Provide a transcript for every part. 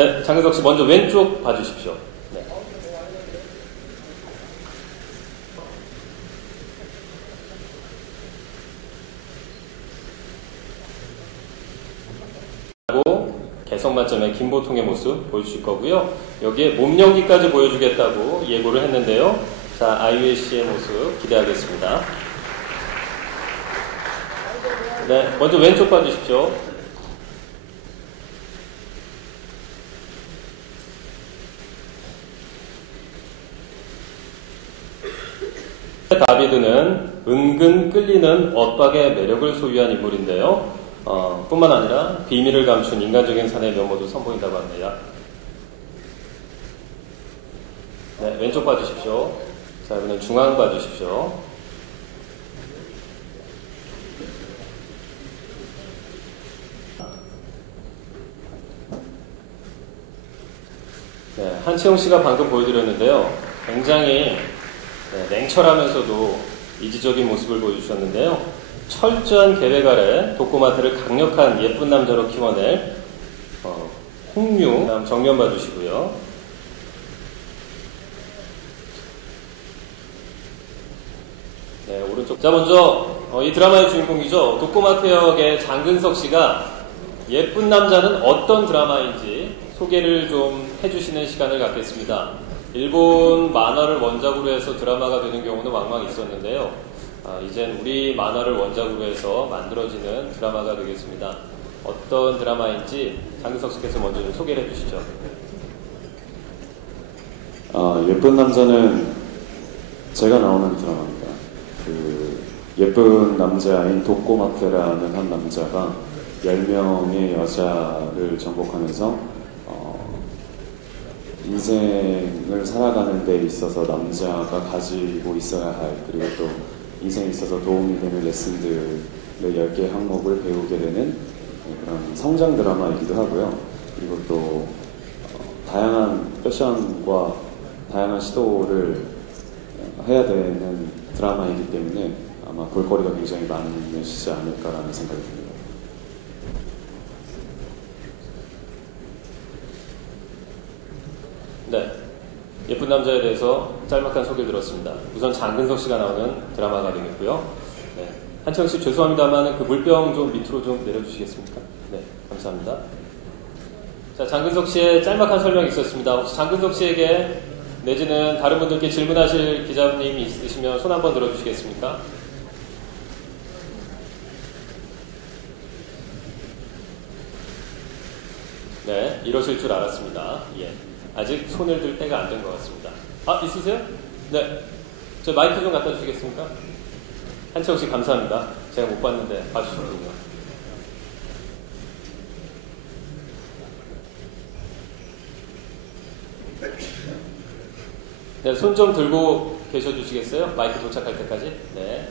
네, 장근석 씨 먼저 왼쪽 봐주십시오. 네. 개성 만점의 김보통의 모습 보여주실 거고요. 여기에 몸연기까지 보여주겠다고 예고를 했는데요. 자, 아이유의 씨의 모습 기대하겠습니다. 네, 먼저 왼쪽 봐주십시오. 다비드는 은근 끌리는 엇박의 매력을 소유한 인물인데요. 뿐만 아니라 비밀을 감춘 인간적인 사내의 면모도 선보인다고 합니다. 네, 왼쪽 봐주십시오. 자, 이번엔 중앙 봐주십시오. 네, 한채용 씨가 방금 보여드렸는데요. 굉장히 냉철하면서도 이지적인 모습을 보여주셨는데요. 철저한 계획 아래 독고마태를 강력한 예쁜 남자로 키워낼 홍유. 다음 정면 봐주시고요. 네, 오른쪽. 자, 먼저 이 드라마의 주인공이죠. 독고마태 역의 장근석 씨가 예쁜 남자는 어떤 드라마인지 소개를 좀 해주시는 시간을 갖겠습니다. 일본 만화를 원작으로 해서 드라마가 되는 경우는 왕왕 있었는데요. 이젠 우리 만화를 원작으로 해서 만들어지는 드라마가 되겠습니다. 어떤 드라마인지 장근석 씨께서 먼저 좀 소개를 해주시죠. 예쁜 남자는 제가 나오는 드라마입니다. 그 예쁜 남자인 독고마태라는 한 남자가 10명의 여자를 정복하면서 인생을 살아가는 데 있어서 남자가 가지고 있어야 할, 그리고 또 인생에 있어서 도움이 되는 레슨들을 10개의 항목을 배우게 되는 그런 성장 드라마이기도 하고요. 그리고 또 다양한 패션과 다양한 시도를 해야 되는 드라마이기 때문에 아마 볼거리가 굉장히 많으시지 않을까라는 생각이 듭니다. 네, 예쁜 남자에 대해서 짤막한 소개를 들었습니다. 우선 장근석 씨가 나오는 드라마가 되겠고요. 네, 한채영 씨 죄송합니다만 그 물병 좀 밑으로 좀 내려주시겠습니까? 네, 감사합니다. 자, 장근석 씨의 짤막한 설명이 있었습니다. 혹시 장근석 씨에게 내지는 다른 분들께 질문하실 기자님이 있으시면 손 한번 들어주시겠습니까? 네, 이러실 줄 알았습니다. 예. 아직 손을 들 때가 안 된 것 같습니다. 있으세요? 네. 저 마이크 좀 갖다 주시겠습니까? 한채영 씨 감사합니다. 제가 못 봤는데 봐주셨군요. 네, 손 좀 들고 계셔 주시겠어요? 마이크 도착할 때까지. 네.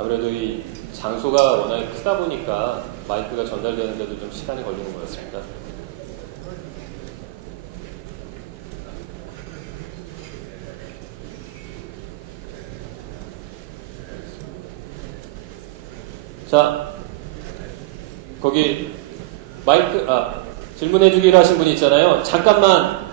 아무래도 이 장소가 워낙 크다 보니까 마이크가 전달되는데도 좀 시간이 걸리는 것 같습니다. 자, 거기 마이크, 질문해 주기로 하신 분이 있잖아요. 잠깐만,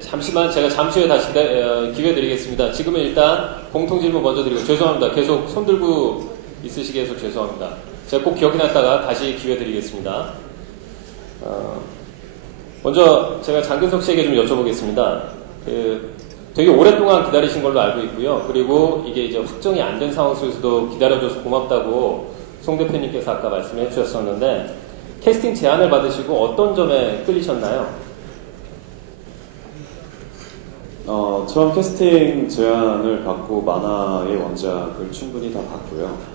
잠시만 제가 잠시 후에 다시 기회 드리겠습니다. 지금은 일단 공통 질문 먼저 드리고, 죄송합니다. 계속 손 들고 있으시게 해서 죄송합니다. 제가 꼭 기억해놨다가 다시 기회 드리겠습니다. 먼저 제가 장근석 씨에게 좀 여쭤보겠습니다. 되게 오랫동안 기다리신 걸로 알고 있고요. 그리고 이게 이제 확정이 안 된 상황 속에서도 기다려줘서 고맙다고 송 대표님께서 아까 말씀해 주셨었는데, 캐스팅 제안을 받으시고 어떤 점에 끌리셨나요? 처음 캐스팅 제안을 받고 만화의 원작을 충분히 다 봤고요.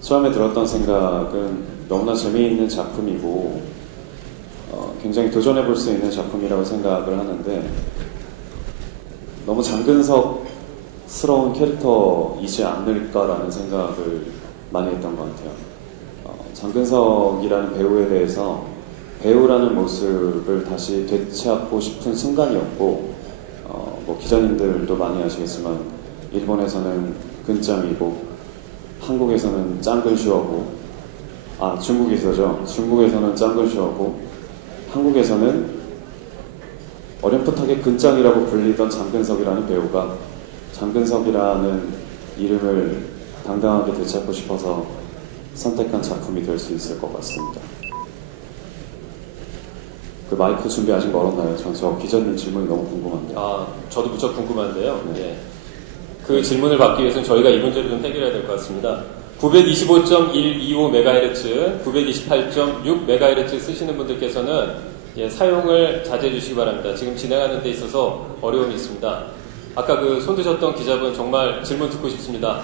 처음에 들었던 생각은 너무나 재미있는 작품이고 굉장히 도전해볼 수 있는 작품이라고 생각을 하는데, 너무 장근석스러운 캐릭터이지 않을까라는 생각을 많이 했던 것 같아요. 장근석이라는 배우에 대해서 배우라는 모습을 다시 되찾고 싶은 순간이었고, 기자님들도 많이 아시겠지만 일본에서는 근짱이고 한국에서는 짱근쇼하고 중국에서죠. 중국에서는 짱근쇼하고 한국에서는 어렴풋하게 근짱이라고 불리던 장근석이라는 배우가 장근석이라는 이름을 당당하게 되찾고 싶어서 선택한 작품이 될 수 있을 것 같습니다. 그 마이크 준비 아직 멀었나요? 저 기자님 질문이 너무 궁금한데요. 저도 무척 궁금한데요. 네. 예. 그 질문을 받기 위해서는 저희가 이 문제를 좀 해결해야 될 것 같습니다. 925.125MHz, 928.6MHz 쓰시는 분들께서는 사용을 자제해 주시기 바랍니다. 지금 진행하는 데 있어서 어려움이 있습니다. 아까 그 손 드셨던 기자분 정말 질문 듣고 싶습니다.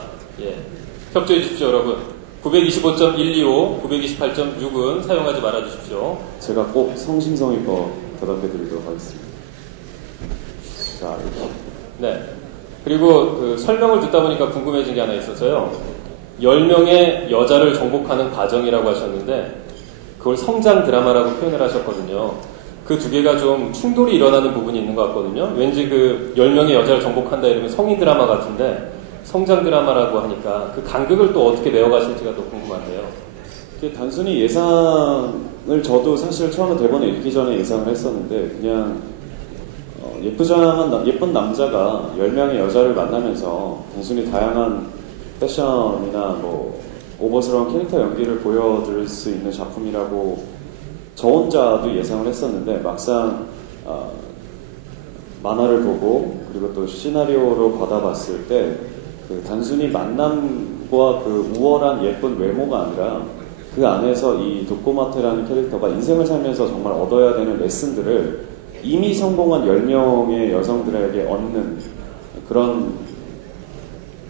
협조해 주십시오, 여러분. 925.125, 928.6은 사용하지 말아 주십시오. 제가 꼭 성심성의껏 대답해 드리도록 하겠습니다. 자, 이렇게. 네. 그리고 그 설명을 듣다 보니까 궁금해진 게 하나 있어서요. 10명의 여자를 정복하는 과정이라고 하셨는데 그걸 성장 드라마라고 표현을 하셨거든요. 그 두 개가 좀 충돌이 일어나는 부분이 있는 것 같거든요. 왠지 그 10명의 여자를 정복한다 이러면 성인 드라마 같은데 성장 드라마라고 하니까 그 간극을 또 어떻게 메워가실지가 더 궁금한데요. 단순히 예상을 저도 사실 처음에 대본을 읽기 전에 예상을 했었는데 그냥 예쁜 남자가 10명의 여자를 만나면서 단순히 다양한 패션이나 뭐 오버스러운 캐릭터 연기를 보여드릴 수 있는 작품이라고 저 혼자도 예상을 했었는데 막상 만화를 보고 그리고 또 시나리오로 받아봤을 때 그 단순히 만남과 그 우월한 예쁜 외모가 아니라 그 안에서 이 도코마테라는 캐릭터가 인생을 살면서 정말 얻어야 되는 레슨들을 이미 성공한 10명의 여성들에게 얻는 그런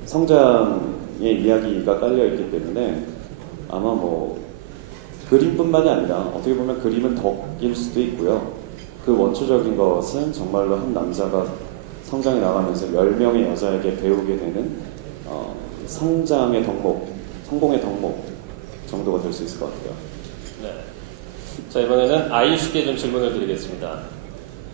성장의 이야기가 깔려있기 때문에 아마 뭐 그림뿐만이 아니라 어떻게 보면 그림은 덕일 수도 있고요. 그 원초적인 것은 정말로 한 남자가 성장해 나가면서 10명의 여자에게 배우게 되는 성장의 덕목, 성공의 덕목 정도가 될 수 있을 것 같아요. 네. 자, 이번에는 아이씨께 좀 질문을 드리겠습니다.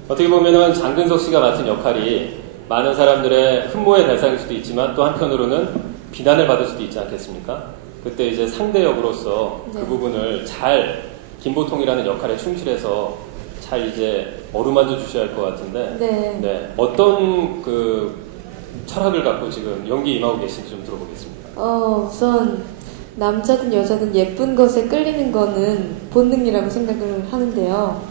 어떻게 보면은 장근석 씨가 맡은 역할이 많은 사람들의 흠모의 대상일 수도 있지만 또 한편으로는 비난을 받을 수도 있지 않겠습니까? 그때 이제 상대 역으로서 네. 그 부분을 잘 김보통이라는 역할에 충실해서 잘 이제 어루만져 주셔야 할 것 같은데 네. 어떤 그 철학을 갖고 지금 연기 임하고 계신지 좀 들어보겠습니다. 우선 남자든 여자든 예쁜 것에 끌리는 거는 본능이라고 생각을 하는데요.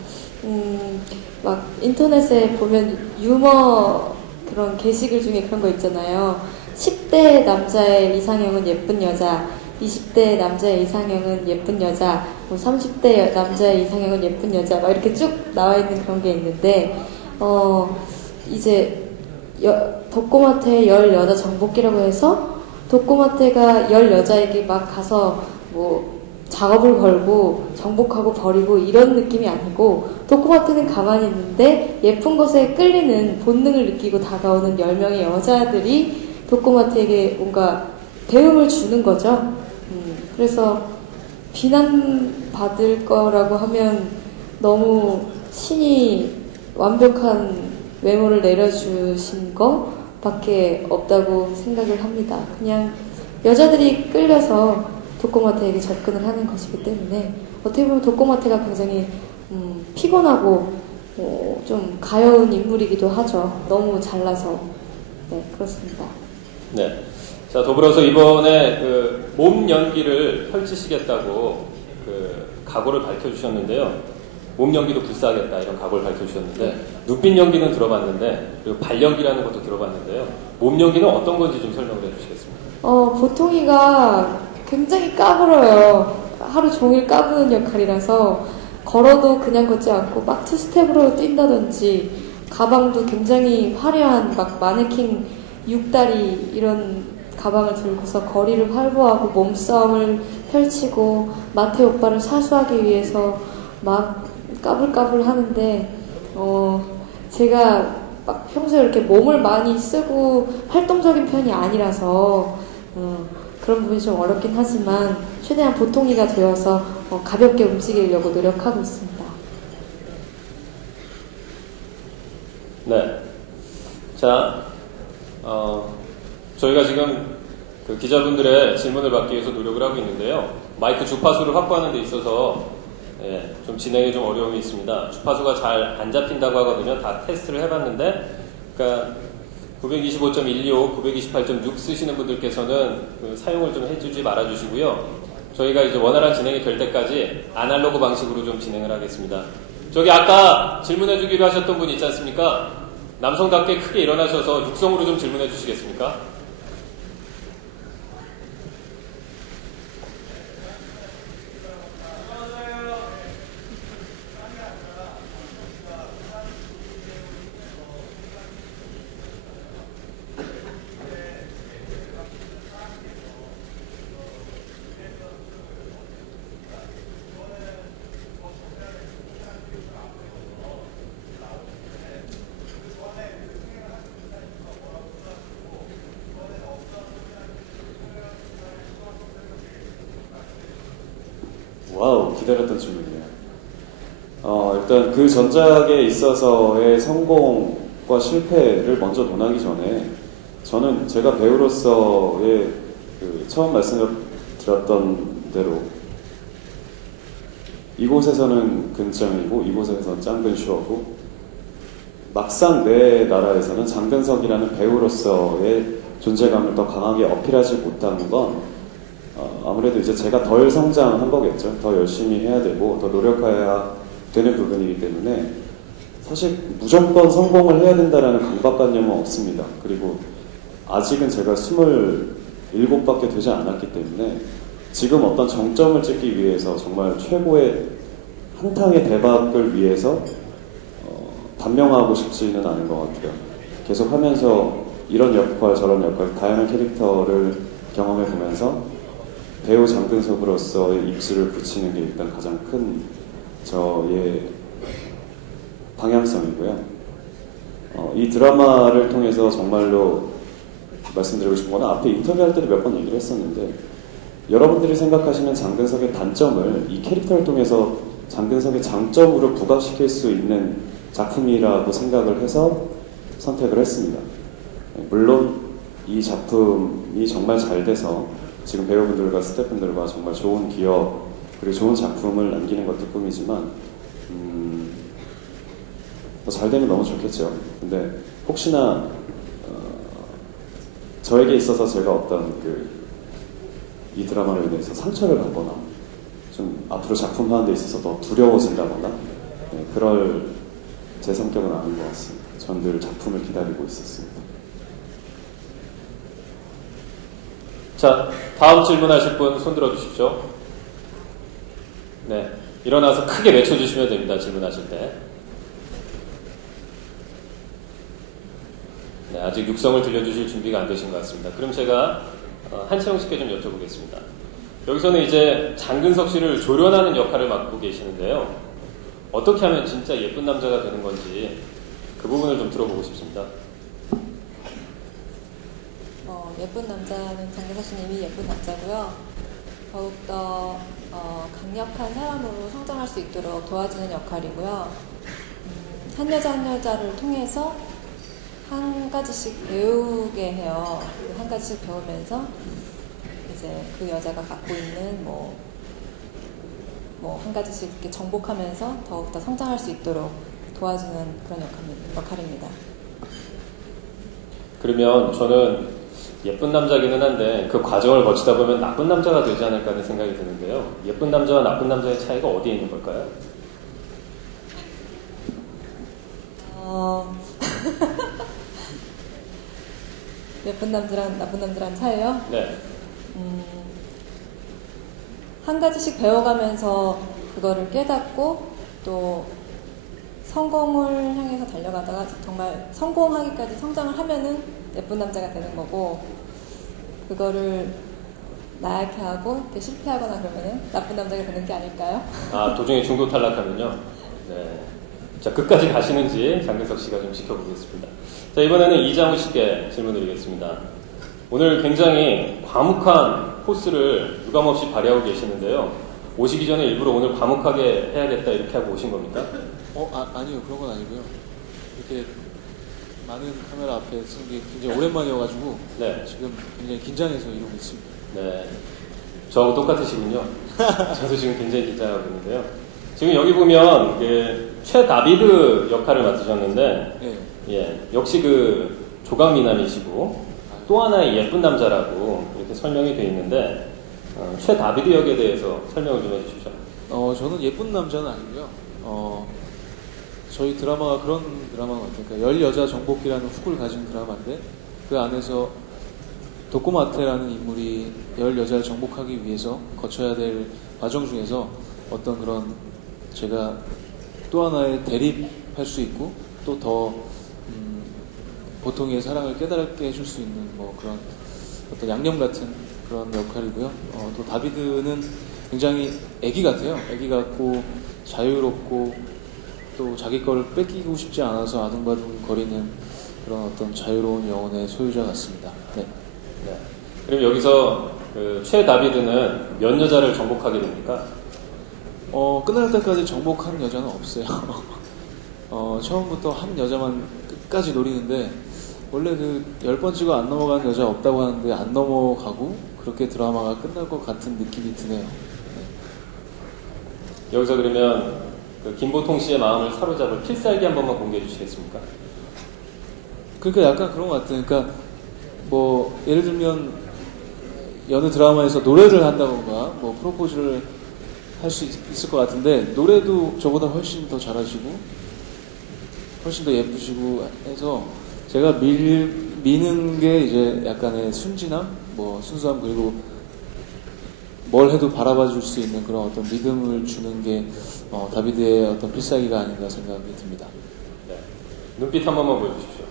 막 인터넷에 보면 유머 그런 게시글 중에 그런 거 있잖아요. 10대 남자의 이상형은 예쁜 여자, 20대 남자의 이상형은 예쁜 여자, 뭐 30대 남자의 이상형은 예쁜 여자, 막 이렇게 쭉 나와 있는 그런 게 있는데, 이제 덕고마테의 10여자 정복기라고 해서 덕고마테가 10여자에게 막 가서 뭐 작업을 걸고 정복하고 버리고 이런 느낌이 아니고 덕고마테는 가만히 있는데 예쁜 것에 끌리는 본능을 느끼고 다가오는 10명의 여자들이 덕고마테에게 뭔가 배움을 주는 거죠. 그래서 비난받을 거라고 하면 너무 신이 완벽한 외모를 내려주신 거 밖에 없다고 생각을 합니다. 그냥 여자들이 끌려서 도코마테에게 접근을 하는 것이기 때문에 어떻게 보면 도코마테가 굉장히 피곤하고 좀 가여운 인물이기도 하죠. 너무 잘나서. 네, 그렇습니다. 네. 자, 더불어서 이번에 그 몸 연기를 펼치시겠다고 그 각오를 밝혀주셨는데요. 몸 연기도 불사하겠다 이런 각오를 밝혀주셨는데 눈빛 연기는 들어봤는데 그리고 발 연기라는 것도 들어봤는데요. 몸 연기는 어떤 건지 좀 설명을 해주시겠습니까? 보통이가 굉장히 까불어요. 하루 종일 까부는 역할이라서 걸어도 그냥 걷지 않고 막 투스텝으로 뛴다든지 가방도 굉장히 화려한 막 마네킹 6다리 이런 가방을 들고서 거리를 활보하고 몸싸움을 펼치고 마태 오빠를 사수하기 위해서 막 까불까불 하는데 제가 막 평소에 이렇게 몸을 많이 쓰고 활동적인 편이 아니라서 그런 부분이 좀 어렵긴 하지만 최대한 보통이가 되어서 가볍게 움직이려고 노력하고 있습니다. 네. 자, 저희가 지금 그 기자분들의 질문을 받기 위해서 노력을 하고 있는데요. 마이크 주파수를 확보하는 데 있어서 좀 진행에 좀 어려움이 있습니다. 주파수가 잘 안 잡힌다고 하거든요. 다 테스트를 해봤는데, 그러니까 925.125, 928.6 쓰시는 분들께서는 그 사용을 좀 해주지 말아주시고요. 저희가 이제 원활한 진행이 될 때까지 아날로그 방식으로 좀 진행을 하겠습니다. 저기 아까 질문해주기로 하셨던 분 있지 않습니까? 남성답게 크게 일어나셔서 육성으로 좀 질문해 주시겠습니까? 와우, 기다렸던 질문이네요. 일단 그 전작에 있어서의 성공과 실패를 먼저 논하기 전에 저는 제가 배우로서의 처음 말씀을 드렸던 대로 이곳에서는 근장이고 이곳에서는 짱근쇼고 막상 내 나라에서는 장근석이라는 배우로서의 존재감을 더 강하게 어필하지 못하는 건 아무래도 이제 제가 덜 성장한 거겠죠. 더 열심히 해야 되고 더 노력해야 되는 부분이기 때문에 사실 무조건 성공을 해야 된다라는 강박관념은 없습니다. 그리고 아직은 제가 27밖에 되지 않았기 때문에 지금 어떤 정점을 찍기 위해서 정말 최고의 한탕의 대박을 위해서 단명하고 싶지는 않은 것 같아요. 계속 하면서 이런 역할 저런 역할 다양한 캐릭터를 경험해 보면서 배우 장근석으로서의 입지를 붙이는 게 일단 가장 큰 저의 방향성이고요. 이 드라마를 통해서 정말로 말씀드리고 싶은 거는 앞에 인터뷰할 때도 몇 번 얘기를 했었는데 여러분들이 생각하시는 장근석의 단점을 이 캐릭터를 통해서 장근석의 장점으로 부각시킬 수 있는 작품이라고 생각을 해서 선택을 했습니다. 물론 이 작품이 정말 잘 돼서 지금 배우분들과 스태프분들과 정말 좋은 기억 그리고 좋은 작품을 남기는 것도 꿈이지만 잘 되면 너무 좋겠죠. 근데 혹시나 저에게 있어서 제가 어떤 이 드라마로 인해서 상처를 받거나 좀 앞으로 작품하는 데 있어서 더 두려워진다거나 그럴 제 성격은 아닌 것 같습니다. 전 늘 작품을 기다리고 있었습니다. 자, 다음 질문하실 분 손 들어주십시오. 네, 일어나서 크게 외쳐주시면 됩니다. 질문하실 때. 네, 아직 육성을 들려주실 준비가 안 되신 것 같습니다. 그럼 제가 한채영 씨께 좀 여쭤보겠습니다. 여기서는 이제 장근석 씨를 조련하는 역할을 맡고 계시는데요. 어떻게 하면 진짜 예쁜 남자가 되는 건지 그 부분을 좀 들어보고 싶습니다. 예쁜 남자는 장근석 씨님이 예쁜 남자고요. 더욱더 강력한 사람으로 성장할 수 있도록 도와주는 역할이고요. 한 여자 한 여자를 통해서 한 가지씩 배우게 해요. 한 가지씩 배우면서 이제 그 여자가 갖고 있는 한 가지씩 이렇게 정복하면서 더욱더 성장할 수 있도록 도와주는 그런 역할입니다. 그러면 저는 예쁜 남자기는 한데 그 과정을 거치다 보면 나쁜 남자가 되지 않을까 하는 생각이 드는데요. 예쁜 남자와 나쁜 남자의 차이가 어디에 있는 걸까요? 예쁜 남자랑 나쁜 남자랑 차이요? 네. 한 가지씩 배워가면서 그거를 깨닫고 또 성공을 향해서 달려가다가 정말 성공하기까지 성장을 하면은 예쁜 남자가 되는 거고 그거를 나약해 하고 이렇게 실패하거나 그러면은 나쁜 남자가 되는 게 아닐까요? 도중에 중도 탈락하면요. 네. 자, 끝까지 가시는지 장근석 씨가 좀 지켜보겠습니다. 자, 이번에는 이장우 씨께 질문드리겠습니다. 오늘 굉장히 과묵한 포스를 유감없이 발휘하고 계시는데요. 오시기 전에 일부러 오늘 과묵하게 해야겠다 이렇게 하고 오신 겁니까? 아니요. 그런 건 아니고요. 이렇게 많은 카메라 앞에 쓰는 게 굉장히 오랜만이어가지고 네. 지금 굉장히 긴장해서 이러고 있습니다. 네. 저하고 똑같으시군요. 저도 지금 굉장히 긴장하고 있는데요. 지금 여기 보면 최 다비드 역할을 맡으셨는데, 네. 예, 역시 조각미남이시고 또 하나의 예쁜 남자라고 이렇게 설명이 되어 있는데, 최 다비드 역에 대해서 설명을 좀 해주십시오. 저는 예쁜 남자는 아니고요. 저희 드라마가 그런 드라마가 같아요. 그러니까 10여자 정복기라는 훅을 가진 드라마인데 그 안에서 도꼬마테라는 인물이 10여자를 정복하기 위해서 거쳐야 될 과정 중에서 어떤 그런 제가 또 하나의 대립할 수 있고 또 더 보통의 사랑을 깨달게 해줄 수 있는 뭐 그런 어떤 양념 같은 그런 역할이고요. 또 다비드는 굉장히 애기 같아요. 애기 같고 자유롭고 또 자기 거를 뺏기고 싶지 않아서 아둥바둥 거리는 그런 어떤 자유로운 영혼의 소유자 같습니다. 네. 네. 그럼 여기서 최 다비드는 몇 여자를 정복하게 됩니까? 끝날 때까지 정복한 여자는 없어요. 처음부터 한 여자만 끝까지 노리는데 원래 10번 안 넘어가는 여자 없다고 하는데 안 넘어가고 그렇게 드라마가 끝날 것 같은 느낌이 드네요. 네. 여기서 그러면 김보통 씨의 마음을 사로잡을 필살기 한 번만 공개해 주시겠습니까? 그러니까 약간 그런 것 같아요. 그러니까 뭐 예를 들면 여느 드라마에서 노래를 한다던가 뭐 프로포즈를 할 수 있을 것 같은데 노래도 저보다 훨씬 더 잘하시고 훨씬 더 예쁘시고 해서 제가 미는 게 이제 약간의 순진함, 뭐 순수함 그리고 뭘 해도 바라봐 줄 수 있는 그런 어떤 믿음을 주는 게 다비드의 어떤 필살기가 아닌가 생각이 듭니다. 네. 눈빛 한 번만 보여주십시오.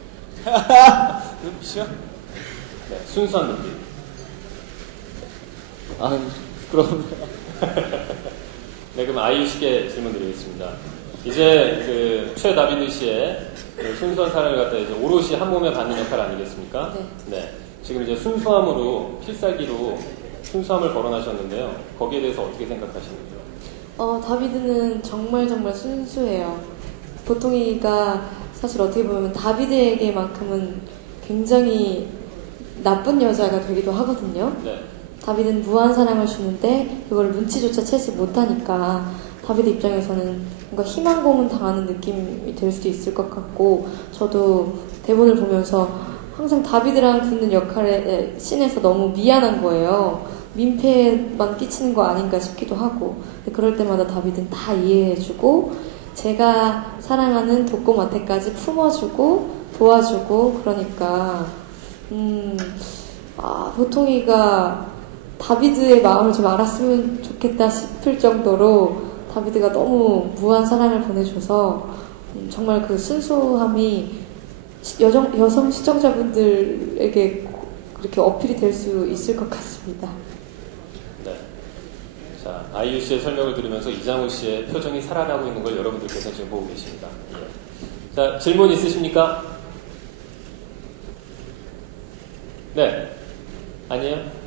눈빛이요? 네, 순수한 눈빛. 그럼 네, 그럼 아이유 씨께 질문 드리겠습니다. 이제 최 다비드 씨의 순수한 사랑을 갖다 이제 오롯이 한 몸에 받는 역할 아니겠습니까? 네. 네. 지금 이제 순수함으로 필살기로 순수함을 거론하셨는데요. 거기에 대해서 어떻게 생각하시는지요? 다비드는 정말 순수해요. 보통이가 사실 어떻게 보면 다비드에게만큼은 굉장히 나쁜 여자가 되기도 하거든요. 네. 다비드는 무한 사랑을 주는데 그걸 눈치조차 채지 못하니까 다비드 입장에서는 뭔가 희망고문 당하는 느낌이 될 수도 있을 것 같고 저도 대본을 보면서 항상 다비드랑 붙는 역할에 씬에서 너무 미안한 거예요. 민폐만 끼치는 거 아닌가 싶기도 하고 근데 그럴 때마다 다비드는 다 이해해주고 제가 사랑하는 도꼬마테까지 품어주고 도와주고 그러니까 보통이가 다비드의 마음을 좀 알았으면 좋겠다 싶을 정도로 다비드가 너무 무한 사랑을 보내줘서 정말 그 순수함이 여성 시청자분들에게 그렇게 어필이 될 수 있을 것 같습니다. 네. 자, 아이유 씨의 설명을 들으면서 이장우 씨의 표정이 살아나고 있는 걸 여러분들께서 지금 보고 계십니다. 예. 자, 질문 있으십니까? 네. 아니에요?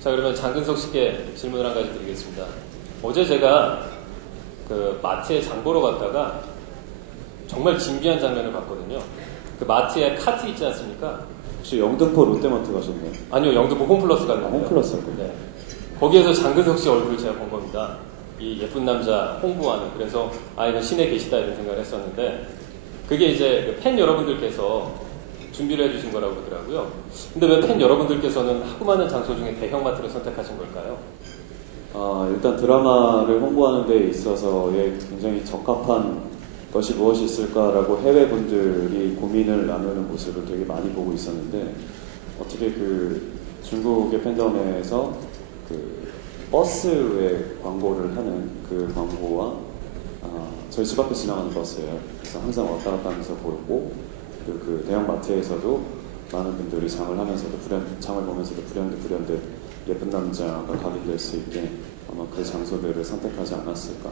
자, 그러면 장근석 씨께 질문을 한 가지 드리겠습니다. 어제 제가 마트에 장 보러 갔다가 정말 진귀한 장면을 봤거든요. 그 마트에 카트 있지 않습니까? 혹시 영등포 롯데마트 가셨나요? 아니요, 영등포 홈플러스 갔는데요. 홈플러스였군요. 네. 거기에서 장근석 씨 얼굴을 제가 본 겁니다. 이 예쁜 남자 홍보하는. 그래서 이거 신에 계시다 이런 생각을 했었는데 그게 이제 팬 여러분들께서 준비를 해주신 거라고 그러더라고요. 근데 왜 팬 여러분들께서는 하고 많은 장소 중에 대형마트를 선택하신 걸까요? 일단 드라마를 홍보하는 데 있어서의 굉장히 적합한 것이 무엇이 있을까라고 해외 분들이 고민을 나누는 모습을 되게 많이 보고 있었는데 어떻게 중국의 팬덤에서 버스에 광고를 하는 그 광고와 저희 집 앞에 지나가는 버스예요. 그래서 항상 왔다 갔다 하면서 보고 그 대형 마트에서도 많은 분들이 장을 하면서도 장을 보면서도 불현듯 예쁜 남자가 각인될 수 있게 아마 그 장소들을 선택하지 않았을까.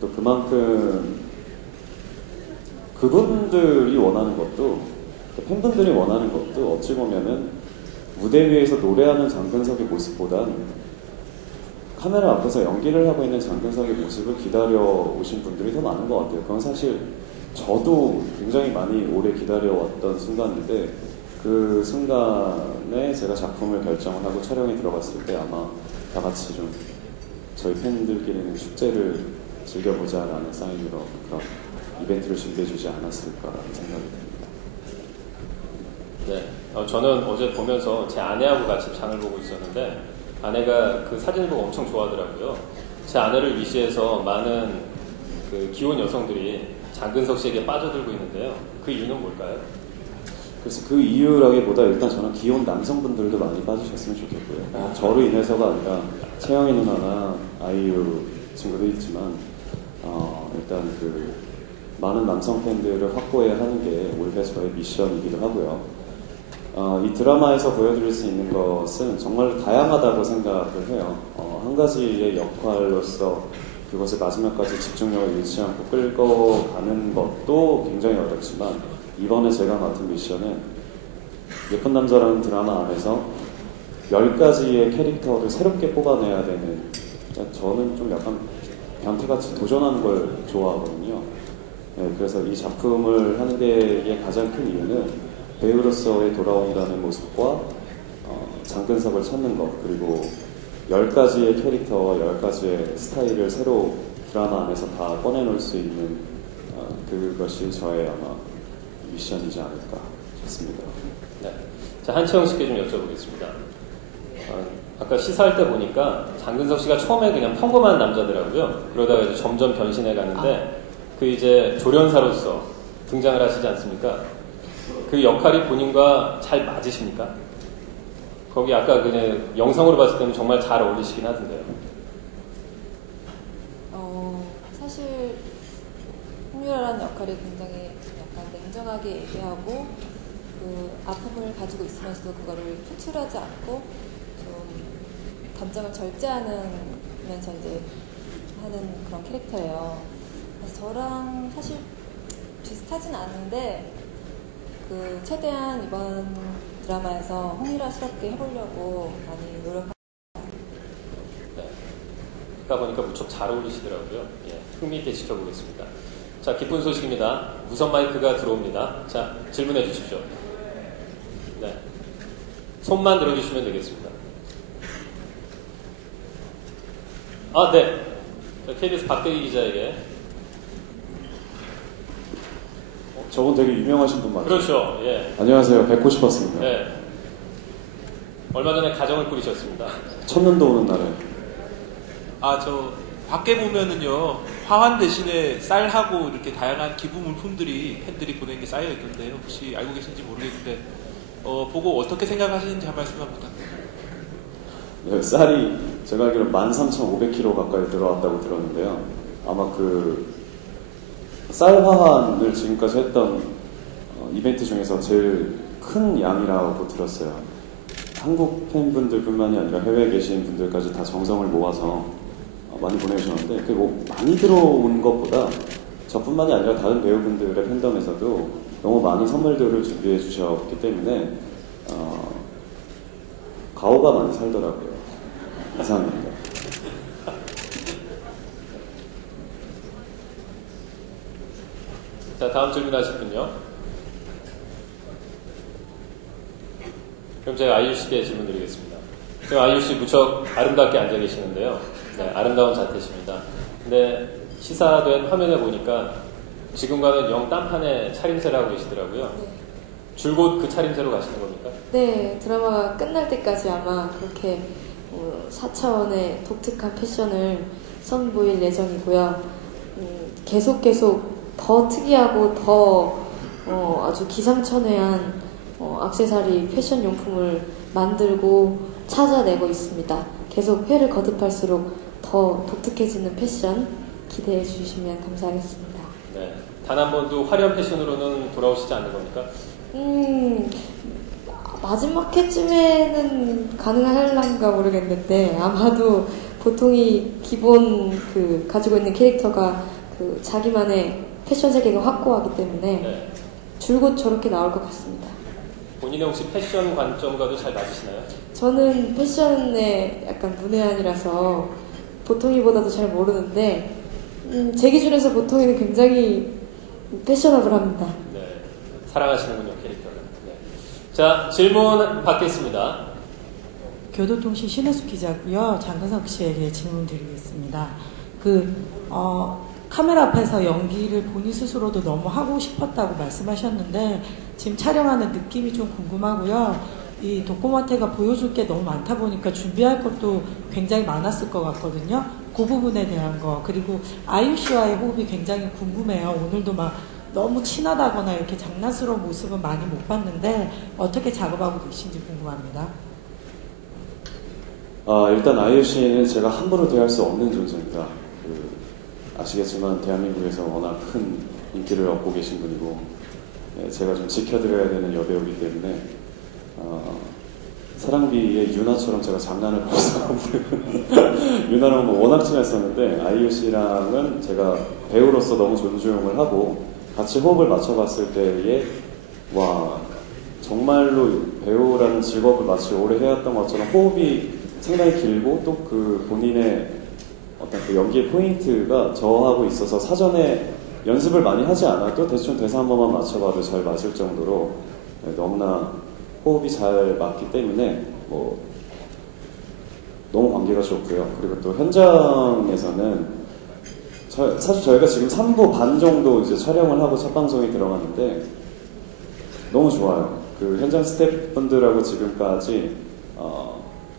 또 그만큼 그분들이 원하는 것도 팬분들이 원하는 것도 어찌 보면은 무대 위에서 노래하는 장근석의 모습보단 카메라 앞에서 연기를 하고 있는 장근석의 모습을 기다려 오신 분들이 더 많은 것 같아요. 그건 사실 저도 굉장히 많이 오래 기다려왔던 순간인데 그 순간에 제가 작품을 결정을 하고 촬영에 들어갔을 때 아마 다 같이 좀 저희 팬들끼리는 축제를 즐겨보자라는 사인으로 그런 이벤트를 준비해주지 않았을까라는 생각이 듭니다. 네, 저는 어제 보면서 제 아내하고 같이 장을 보고 있었는데 아내가 그 사진을 보고 엄청 좋아하더라고요. 제 아내를 위시해서 많은 그 기혼 여성들이 장근석 씨에게 빠져들고 있는데요. 그 이유는 뭘까요? 그래서 그 이유라기보다 일단 저는 기혼 남성분들도 많이 빠지셨으면 좋겠고요. 저로 인해서가 아니라 채영이 누나나 아이유 친구도 있지만 일단 그 많은 남성 팬들을 확보해야 하는 게 올해 저의 미션이기도 하고요. 이 드라마에서 보여드릴 수 있는 것은 정말 다양하다고 생각을 해요. 한 가지의 역할로서 그것을 마지막까지 집중력을 잃지 않고 끌고 가는 것도 굉장히 어렵지만 이번에 제가 맡은 미션은 예쁜 남자라는 드라마 안에서 10가지의 캐릭터를 새롭게 뽑아내야 되는, 저는 좀 약간 변태같이 도전하는 걸 좋아하거든요. 네, 그래서 이 작품을 하는 데의 가장 큰 이유는 배우로서의 돌아온다는 모습과 장근석을 찾는 것, 그리고 10가지의 캐릭터와 10가지의 스타일을 새로 드라마 안에서 다 꺼내놓을 수 있는 그것이 저의 아마 미션이지 않을까 싶습니다. 네. 자, 한채영 씨께 좀 여쭤보겠습니다. 아까 시사할 때 보니까 장근석 씨가 처음에 그냥 평범한 남자더라고요. 그러다가 이제 점점 변신해 가는데 그 이제 조련사로서 등장을 하시지 않습니까? 그 역할이 본인과 잘 맞으십니까? 거기 아까 그냥 영상으로 봤을 때는 정말 잘 어울리시긴 하던데요. 사실 홍유라라는 역할이 굉장히 약간 냉정하게 얘기하고 그 아픔을 가지고 있으면서도 그거를 표출하지 않고 좀 감정을 절제하면서 이제 하는 그런 캐릭터예요. 그래서 저랑 사실 비슷하진 않은데 그 최대한 이번 드라마에서 홍유라스럽게 해보려고 많이 노력합니다. 네. 아까 보니까 무척 잘 어울리시더라고요. 예, 흥미있게 지켜보겠습니다. 자, 기쁜 소식입니다. 무선 마이크가 들어옵니다. 자, 질문해 주십시오. 네. 손만 들어주시면 되겠습니다. 아, 네. 자, KBS 박대기 기자에게. 저분 되게 유명하신 분 맞죠? 그렇죠. 예. 안녕하세요. 뵙고 싶었습니다. 네. 얼마 전에 가정을 꾸리셨습니다. 첫눈도 오는 날에. 저 밖에 보면은요 화환 대신에 쌀하고 이렇게 다양한 기부 물품들이 팬들이 보낸 게 쌓여 있던데요. 혹시 알고 계신지 모르겠는데 보고 어떻게 생각하시는지 한 말씀만 부탁드립니다. 네, 쌀이 제가 알기로 13,500kg 가까이 들어왔다고 들었는데요. 아마 그 쌀 화환을 지금까지 했던 이벤트 중에서 제일 큰 양이라고 들었어요. 한국 팬분들뿐만이 아니라 해외에 계신 분들까지 다 정성을 모아서 많이 보내주셨는데 그게 뭐 많이 들어온 것보다 저뿐만이 아니라 다른 배우분들의 팬덤에서도 너무 많은 선물들을 준비해 주셨기 때문에 가오가 많이 살더라고요. 이상합니다. 자, 다음 질문하실 분요. 그럼 제가 아이유 씨께 질문 드리겠습니다. 지금 아이유 씨 무척 아름답게 앉아 계시는데요. 네, 아름다운 자태십니다. 근데 시사된 화면에 보니까 지금과는 영 딴판의 차림새를 하고 계시더라고요. 네. 줄곧 그 차림새로 가시는 겁니까? 네, 드라마가 끝날 때까지 아마 그렇게 4차원의 독특한 패션을 선보일 예정이고요. 계속 더 특이하고 더 아주 기상천외한 액세서리 패션 용품을 만들고 찾아내고 있습니다. 계속 회를 거듭할수록 더 독특해지는 패션 기대해 주시면 감사하겠습니다. 네. 단 한 번도 화려한 패션으로는 돌아오시지 않는 겁니까? 마지막 회쯤에는 가능할란가 모르겠는데 아마도 보통이 기본 그 가지고 있는 캐릭터가 그 자기만의 패션 세계가 확고하기 때문에 네. 줄곧 저렇게 나올 것 같습니다. 본인의 혹시 패션 관점과도 잘 맞으시나요? 저는 패션에 약간 문외한이라서 보통이보다도 잘 모르는데 제 기준에서 보통이는 굉장히 패셔너블합니다. 네, 사랑하시는군요, 캐릭터를. 네. 자, 질문 받겠습니다. 교도통신 신혜숙 기자고요. 장근석 씨에게 질문 드리겠습니다. 카메라 앞에서 연기를 본인 스스로도 너무 하고 싶었다고 말씀하셨는데 지금 촬영하는 느낌이 좀 궁금하고요. 이 도꼬마테가 보여줄 게 너무 많다 보니까 준비할 것도 굉장히 많았을 것 같거든요. 그 부분에 대한 거. 그리고 아이유 씨와의 호흡이 굉장히 궁금해요. 오늘도 막 너무 친하다거나 이렇게 장난스러운 모습은 많이 못 봤는데 어떻게 작업하고 계신지 궁금합니다. 일단 아이유 씨는 제가 함부로 대할 수 없는 존재입니다. 아시겠지만 대한민국에서 워낙 큰 인기를 얻고 계신 분이고 제가 좀 지켜드려야 되는 여배우이기 때문에 사랑비의 유나처럼 제가 장난을 벌써 유나랑 워낙 친했었는데 아이유 씨랑은 제가 배우로서 너무 존중을 하고 같이 호흡을 맞춰봤을 때에 와 정말로 배우라는 직업을 마치 오래 해왔던 것처럼 호흡이 상당히 길고 또 그 본인의 어떤 그 연기의 포인트가 저하고 있어서 사전에 연습을 많이 하지 않아도 대충 대사 한 번만 맞춰봐도 잘 맞을 정도로 너무나 호흡이 잘 맞기 때문에 너무 관계가 좋고요. 그리고 또 현장에서는 사실 저희가 지금 3부 반 정도 이제 촬영을 하고 첫 방송이 들어갔는데 너무 좋아요. 그 현장 스태프분들하고 지금까지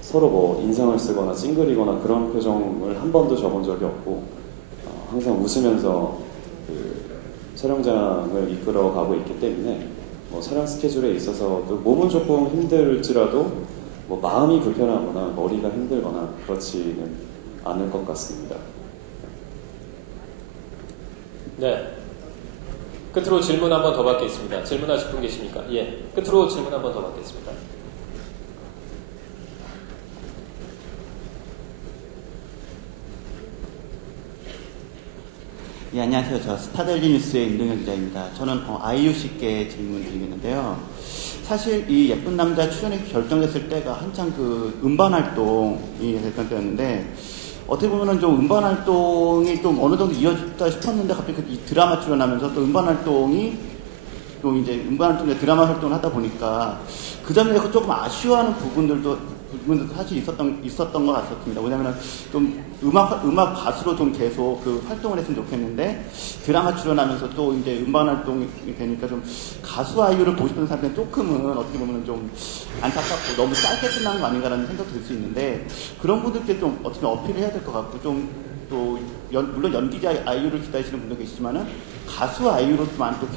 서로 인상을 쓰거나 찡그리거나 그런 표정을 한 번도 줘본 적이 없고 항상 웃으면서 그 촬영장을 이끌어가고 있기 때문에 촬영 스케줄에 있어서도 몸은 조금 힘들지라도 마음이 불편하거나 머리가 힘들거나 그렇지는 않을 것 같습니다. 네. 끝으로 질문 한 번 더 받겠습니다. 질문하실 분 계십니까? 예. 끝으로 질문 한 번 더 받겠습니다. 예, 안녕하세요. 저 스타데일리 뉴스의 임동현 기자입니다. 저는 아이유 씨께 질문 드리겠는데요. 사실 이 예쁜 남자 출연이 결정됐을 때가 한창 그 음반 활동이 됐던 때였는데 어떻게 보면은 좀 음반 활동이 좀 어느 정도 이어졌다 싶었는데 갑자기 이 드라마 출연하면서 또 음반 활동이 또 이제 음반 활동에 드라마 활동을 하다 보니까 그 점에 조금 아쉬워하는 부분들도 사실 있었던 것 같습니다. 왜냐면은 좀 음악 가수로 좀 계속 그 활동을 했으면 좋겠는데 드라마 출연하면서 또 이제 음반 활동이 되니까 좀 가수 아이유를 보고 싶은 사람들은 조금은 어떻게 보면은 좀 안타깝고 너무 짧게 끝나는 거 아닌가라는 생각도 들 수 있는데 그런 분들께 좀 어떻게 어필을 해야 될 것 같고 좀 또 물론 연기자 아이유를 기다리시는 분도 계시지만은 가수 아이유로만 또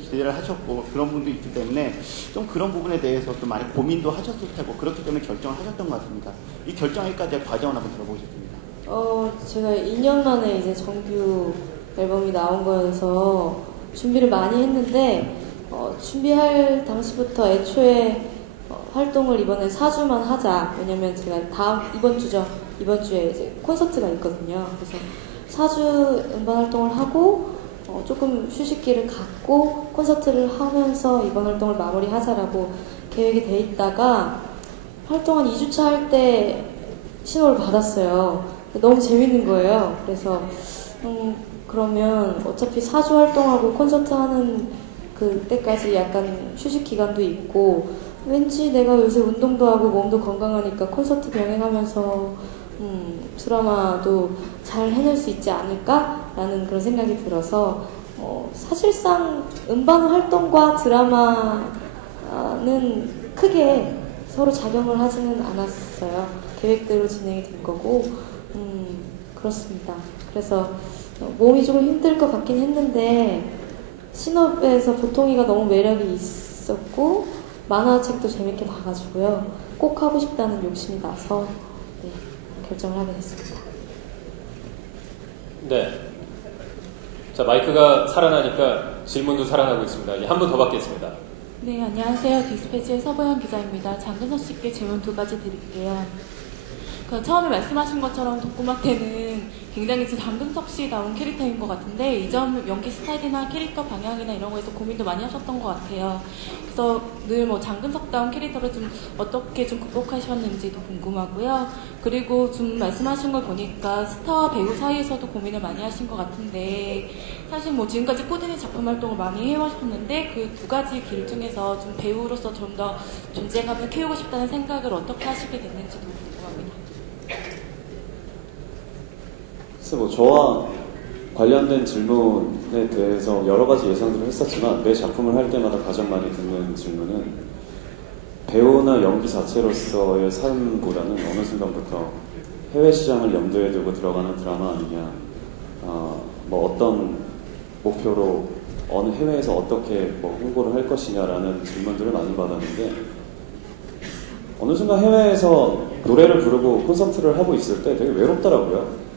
기대를 하셨고 그런 분도 있기 때문에 좀 그런 부분에 대해서 좀 많이 고민도 하셨을 테고 그렇기 때문에 결정을 하셨던 것 같습니다. 이 결정하기까지의 과정을 한번 들어보고 싶습니다. 제가 2년 만에 이제 정규 앨범이 나온 거여서 준비를 많이 했는데 준비할 당시부터 애초에 활동을 이번에 4주만 하자. 왜냐면 제가 이번 주에 이제 콘서트가 있거든요. 그래서 4주 음반 활동을 하고 조금 휴식기를 갖고 콘서트를 하면서 이번 활동을 마무리하자라고 계획이 돼 있다가 활동 한 2주차 할 때 신호를 받았어요. 너무 재밌는 거예요. 그래서 그러면 어차피 4주 활동하고 콘서트 하는 그때까지 약간 휴식 기간도 있고 왠지 내가 요새 운동도 하고 몸도 건강하니까 콘서트 병행하면서 드라마도 잘 해낼 수 있지 않을까라는 그런 생각이 들어서 사실상 음반 활동과 드라마는 크게 서로 작용을 하지는 않았어요. 계획대로 진행이 된 거고 그렇습니다. 그래서 몸이 조금 힘들 것 같긴 했는데 신업에서 보통이가 너무 매력이 있었고 만화책도 재밌게 봐가지고요. 꼭 하고 싶다는 욕심이 나서 결정을 하게 됐습니다. 네. 자, 마이크가 살아나니까 질문도 살아나고 있습니다. 한 분 더 받겠습니다. 네, 안녕하세요. 디스패치의 서보영 기자입니다. 장근석 씨께 질문 2가지 드릴게요. 그 처음에 말씀하신 것처럼 도꼬마테는 굉장히 장근석 씨다운 캐릭터인 것 같은데 이 점 연기 스타일이나 캐릭터 방향이나 이런 거에서 고민도 많이 하셨던 것 같아요. 그래서 늘 뭐 장근석다운 캐릭터를 좀 어떻게 좀 극복하셨는지도 궁금하고요. 그리고 좀 말씀하신 걸 보니까 스타와 배우 사이에서도 고민을 많이 하신 것 같은데 사실 뭐 지금까지 꾸준히 작품 활동을 많이 해오셨는데 그 두 가지 길 중에서 좀 배우로서 좀 더 존재감을 키우고 싶다는 생각을 어떻게 하시게 됐는지도 궁금합니다. 그래서 뭐 저와 관련된 질문에 대해서 여러 가지 예상들을 했었지만 매 작품을 할 때마다 가장 많이 듣는 질문은 배우나 연기 자체로서의 삶보다는 어느 순간부터 해외 시장을 염두에 두고 들어가는 드라마 아니냐, 뭐 어떤 목표로 어느 해외에서 어떻게 뭐 홍보를 할 것이냐라는 질문들을 많이 받았는데 어느 순간 해외에서 노래를 부르고 콘서트를 하고 있을 때 되게 외롭더라고요.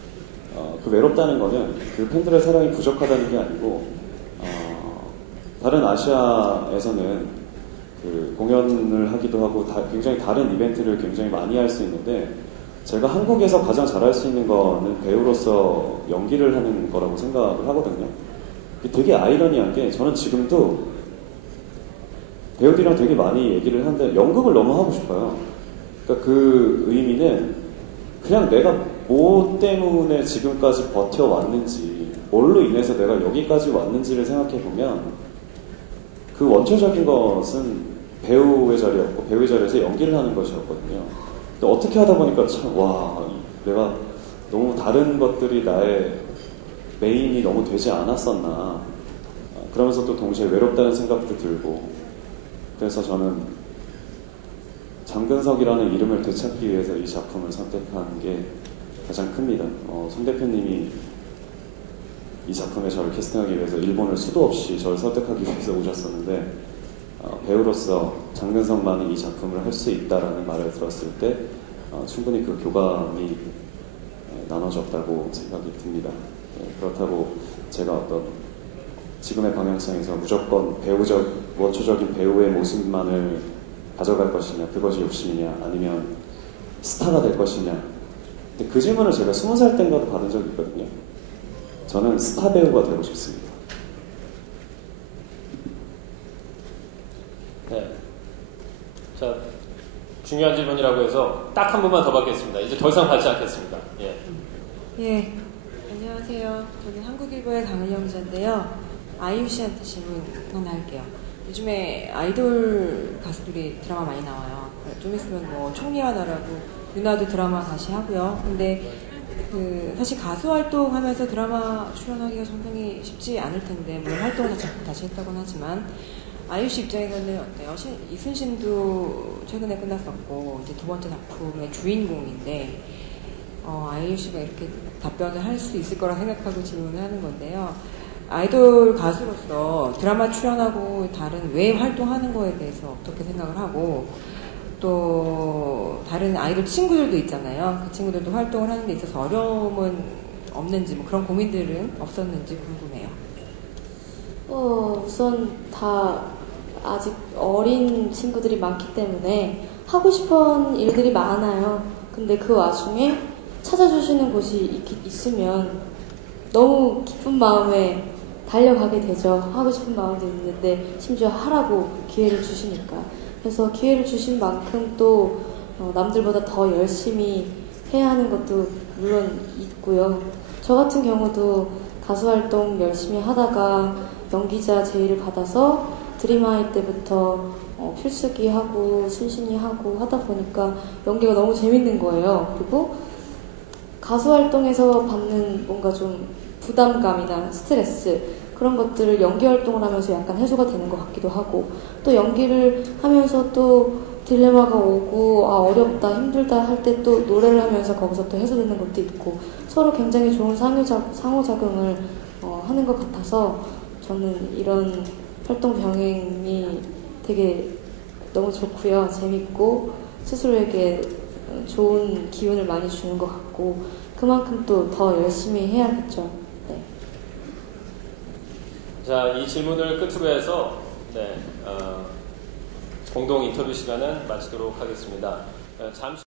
그 외롭다는 거는 그 팬들의 사랑이 부족하다는 게 아니고 다른 아시아에서는 그 공연을 하기도 하고 굉장히 다른 이벤트를 굉장히 많이 할 수 있는데 제가 한국에서 가장 잘할 수 있는 거는 배우로서 연기를 하는 거라고 생각을 하거든요. 되게 아이러니한 게 저는 지금도 배우들이랑 되게 많이 얘기를 하는데 연극을 너무 하고 싶어요. 그러니까 그 의미는 그냥 내가 뭐 때문에 지금까지 버텨왔는지, 뭘로 인해서 내가 여기까지 왔는지를 생각해보면 그 원초적인 것은 배우의 자리였고 배우의 자리에서 연기를 하는 것이었거든요. 근데 어떻게 하다 보니까 참, 와, 내가 너무 다른 것들이 나의 메인이 너무 되지 않았었나. 그러면서 또 동시에 외롭다는 생각도 들고 그래서 저는 장근석이라는 이름을 되찾기 위해서 이 작품을 선택한 게 가장 큽니다. 송 대표님이 이 작품에 저를 캐스팅하기 위해서 일본을 수도 없이 저를 선택하기 위해서 오셨었는데 배우로서 장근석만이 이 작품을 할 수 있다라는 말을 들었을 때 충분히 그 교감이 나눠졌다고 생각이 듭니다. 그렇다고 제가 어떤 지금의 방향성에서 무조건 원초적인 배우의 모습만을 가져갈 것이냐, 그것이 욕심이냐, 아니면 스타가 될 것이냐. 근데 그 질문을 제가 20살 때인가도 받은 적이 있거든요. 저는 스타 배우가 되고 싶습니다. 네. 자, 중요한 질문이라고 해서 딱 한 번만 더 받겠습니다. 이제 더 이상 받지 않겠습니다. 예. 예. 안녕하세요. 저는 한국일보의 강은영 기자인데요. 아이유 씨한테 질문 하나 할게요. 요즘에 아이돌 가수들이 드라마 많이 나와요. 좀 있으면 뭐 총리와 나라고 누나도 드라마 다시 하고요. 근데 사실 가수 활동하면서 드라마 출연하기가 상당히 쉽지 않을 텐데 물론 활동을 다시 했다고는 하지만 아이유 씨 입장에서는 어때요? 이순신도 최근에 끝났었고 이제 두 번째 작품의 주인공인데 아이유 씨가 이렇게 답변을 할 수 있을 거라 생각하고 질문을 하는 건데요. 아이돌 가수로서 드라마 출연하고 다른 외 활동하는 거에 대해서 어떻게 생각을 하고 또 다른 아이돌 친구들도 있잖아요. 그 친구들도 활동을 하는 데 있어서 어려움은 없는지 뭐 그런 고민들은 없었는지 궁금해요. 우선 다 아직 어린 친구들이 많기 때문에 하고 싶은 일들이 많아요. 근데 그 와중에 찾아주시는 곳이 있으면 너무 기쁜 마음에 달려가게 되죠. 하고 싶은 마음도 있는데 심지어 하라고 기회를 주시니까. 그래서 기회를 주신 만큼 또 남들보다 더 열심히 해야 하는 것도 물론 있고요. 저 같은 경우도 가수 활동 열심히 하다가 연기자 제의를 받아서 드림하이 때부터 필수기 하고 순신이 하고 하다 보니까 연기가 너무 재밌는 거예요. 그리고 가수 활동에서 받는 뭔가 좀 부담감이나 스트레스 그런 것들을 연기 활동을 하면서 약간 해소가 되는 것 같기도 하고 또 연기를 하면서 또 딜레마가 오고 어렵다 힘들다 할 때 또 노래를 하면서 거기서 또 해소되는 것도 있고 서로 굉장히 좋은 상호작용을 하는 것 같아서 저는 이런 활동 병행이 되게 너무 좋고요. 재밌고 스스로에게 좋은 기운을 많이 주는 것 같고 그만큼 또 더 열심히 해야겠죠. 네. 자, 이 질문을 끝으로 해서 공동 인터뷰 시간은 마치도록 하겠습니다. 잠시